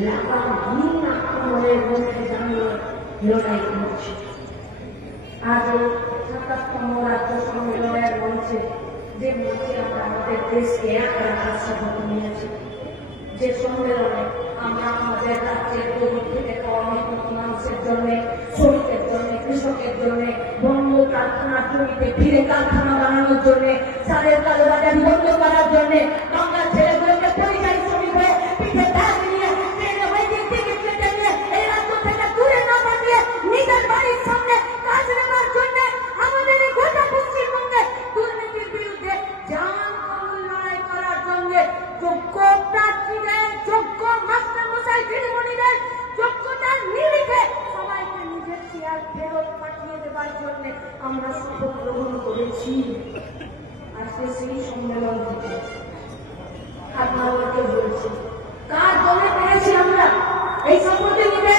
লাগামহীন আক্রমণের মধ্যে দাঁড়িয়ে লড়াই করছে। আজ এই ৭৭তম রাজ্য সম্মেলনের মঞ্চে যে মঞ্চে আমরা আমাদের দেশকে এক রাখার শপথ নিয়েছি, যে সম্মেলনে আমরা আমাদের রাজ্যের গরিব থেকে কর্মরত মানুষের জন্য, শ্রমিকের জন্য, কৃষকের জন্য, বন্ধ কারখানার জমিতে ফিরে কারখানা বানানোর জন্য, সারের কালোবাজারি বন্ধ করার জন্য, বাংলার ছেলেগুলোকে পরিযায়ী শ্রমিক হয়ে পিঠে ব্যাগ নিয়ে ট্রেনে ওয়েটিং টিকিট কেটে নিয়ে এই রাজ্য থেকে দূরে না পাঠিয়ে নিজের বাড়ির সামনে কাজ নেওয়ার জন্য আমাদের এই গোটা পশ্চিমবঙ্গে দুর্নীতির বিরুদ্ধে জান কবুল লড়াই করার জন্য যোগ্য প্রার্থীদের, যোগ্য মাস্টারমশাই দিদিমণিদের যোগ্যতার নিরিখে সবাইকে নিজের চেয়ার ফেরত পাঠিয়ে দেওয়ার জন্য আমরা শপথ গ্রহণ করেছি। আজকে সেই সম্মেলন থেকে আপনাদেরকে বলছি, কার দলে পেরেছি আমরা এই শপথে নিতে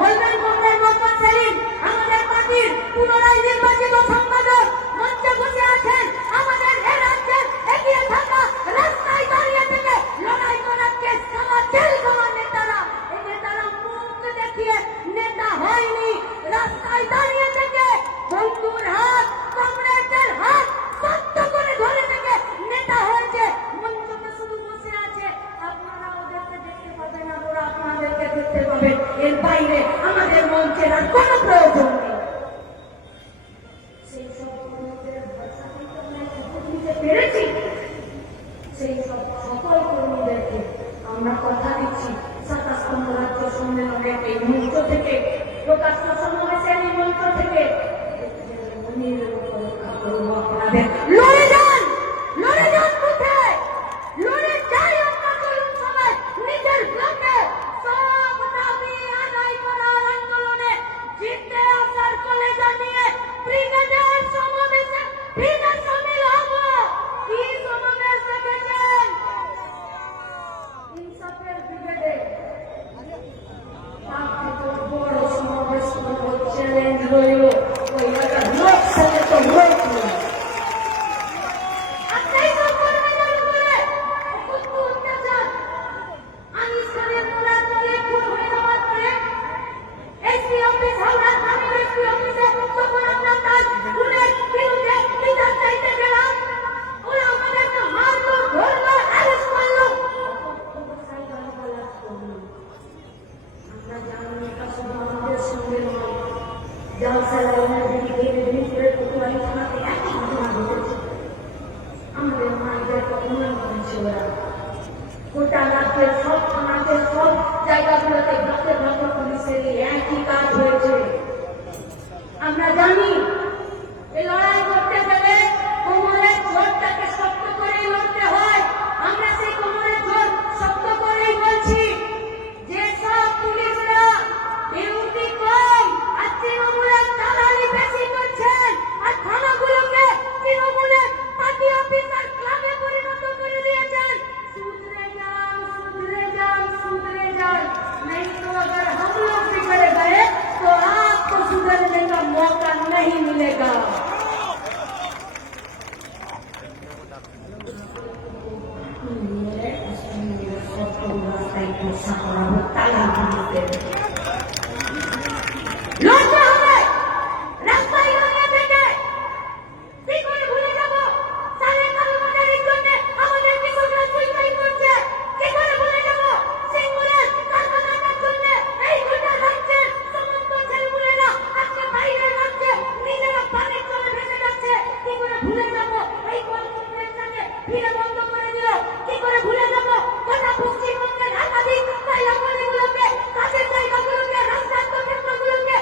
বলবেন কমরেড মোহাম্মদ সেলিম, আমাদের পার্টির পুনরায় নির্বাচিত সম্পাদক মঞ্চে বসে আছেন। আমাদের এ রাজ্যের এগিয়ে থাকা রাস্তায় দাঁড়িয়ে থেকে লড়াই করার কেস খাওয়া জেল খাওয়া নেতারা, এই নেতারা মুখ দেখিয়ে নেতা হয়নি, রাস্তায় দাঁড়িয়ে থেকে বন্ধুর হাত, কমরেডদের হাত শক্ত করে ধরে থেকে নেতা হয়েছে। মঞ্চে শুধু বসে আছে, আপনারা ওদেরকে দেখতে পাবেন আর ওরা আপনাদেরকে দেখতে পাবেন। এর বাইরে আমাদের মঞ্চের আর কোনো প্রয়োজন নেই। সেই সব কর্মীদের ভাষাতেই তো আমরা শপথ নিতে পেরেছি। সেই সব সকল কর্মীদেরকে আমরা কথা দিচ্ছি ২৭তম রাজ্য সম্মেলনের এই মঞ্চ থেকে, প্রকাশ্য সমাবেশের এই মঞ্চ থেকে আপনাদের লড়ে যান, লড়ে যান বুথে, লড়ে যাই আমরা চলুন সবাই নিজের ব্লকে সব দাবি আদায় করার আন্দোলনে জিতে আসার কলেজা নিয়ে ব্রিগেডের সমাবেশে ভিড়ে সামিল হব। কি সমাবেশ দেখেছেন ইনসাফের ব্রিগেডে? তার থেকে বড় সমাবেশ করবো, চ্যালেঞ্জ রইল ওই এলাকার লোকসভা তো হয়েছিল। আমাদের মায়েদের অভিমান করেছে ওরা। গোটা রাজ্যের সব থানাতে, সব জায়গাগুলোতে ব্লকে ব্লকে পুলিশের একই কাজ হয়েছে। আমরা জানি এই লড়াই করতে গেলে কোমরের জোরটাকে শক্ত করেই লড়তে হয়। আমরা সেই কোমরের জোর শক্ত করেই বলছি। যে সব পুলিশরা ডিউটি কম আর তৃণমূলের দালালি বেশি করছেন, আর থানাগুলোকে তৃণমূলের পার্টি অফিসার ক্লাবে পরিণত করে দিয়েছেন, सुधरे जाओ, सुधरे जाओ, सुधरे जाओ, नहीं तो अगर हम लोग बिगड़ गए तो आपको सुधरने का मौका नहीं मिलेगा। পশ্চিমবঙ্গের একাধিক জায়গাগুলোকে, কাজের জায়গাগুলোকে, রাস্তার ক্ষেত্রগুলোকে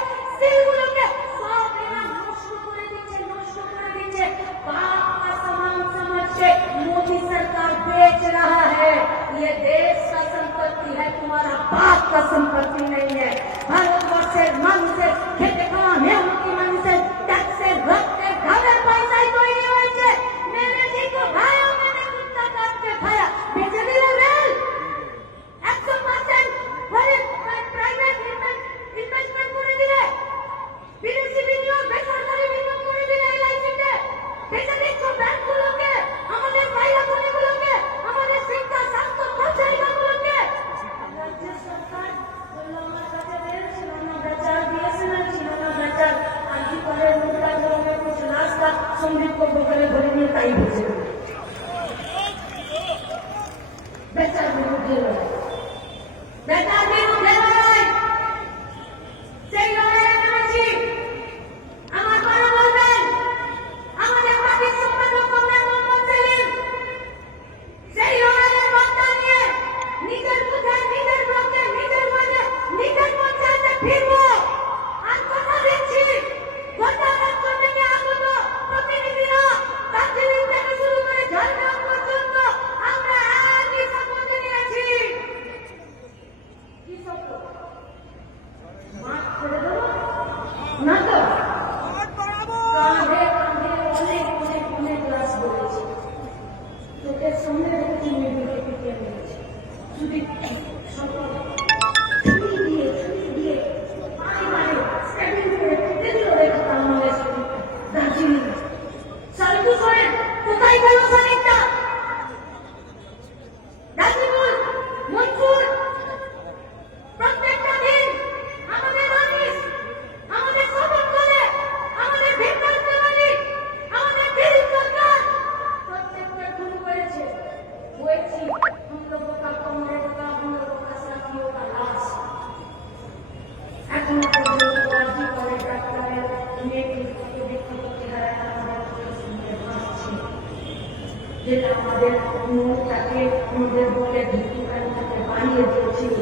বেকার বিরুদ্ধে লড়াই, সেই লড়াইয়ে নেমেছি। আমার বাবা বলবেন, আমাদের পার্টির সম্পাদক কমরেড মোহাম্মদ সেলিম সেই লড়াইয়ের বার্তা নিয়ে নিজের বুথে, নিজের ব্লকে, নিজের ওয়ার্ডে, নিজের পঞ্চায়েতে ফিরবো। আর কথা দিচ্ছি, গোটা রাজ্য থেকে আগত প্রতিনিধিরা দার্জিলিং থেকে শুরু করে ঝাড়গ্রাম পর্যন্ত আমরা একই শপথ নিয়েছি। কি শপথ? মাঠ ছেড়ে দেবো না তো? কাঁধে কাঁধে অনেক অনেক অনেক ক্লাস করেছি, চোখের সামনে রেখেছি, মেয়েদেরকে পিটিয়ে মেরেছি। শুধু শপথ ছুরি দিয়ে পায়ে পায়ে স্ট্যান্ডিং করে তেজলো রেখা বাংলাদেশ দার্জিলিং। সালতু করেন কোথায় গেল সৈনিকটা? গাজীপুর, মনপুর, প্রত্যেকটা দিন আমাদের অফিস, আমাদের শপথ করে, আমাদের ভিক্ষার দেওয়ানি, আমাদের দিল সরকার প্রত্যেকটা খুন করেছে। বলছি हम लोगों का कॉमरेड का, हम लोगों का साथियों का लाश এখন পর্যন্ত আজই করে ডাক্তারের মেয়েকে বিক্ষত চেহারাটা আমাদের চোখের সামনে ভাসছে, যেটা আমাদের মনটাকে, আমাদের বুকে ধুকিখানটাকে বাড়িয়ে দিয়েছিল।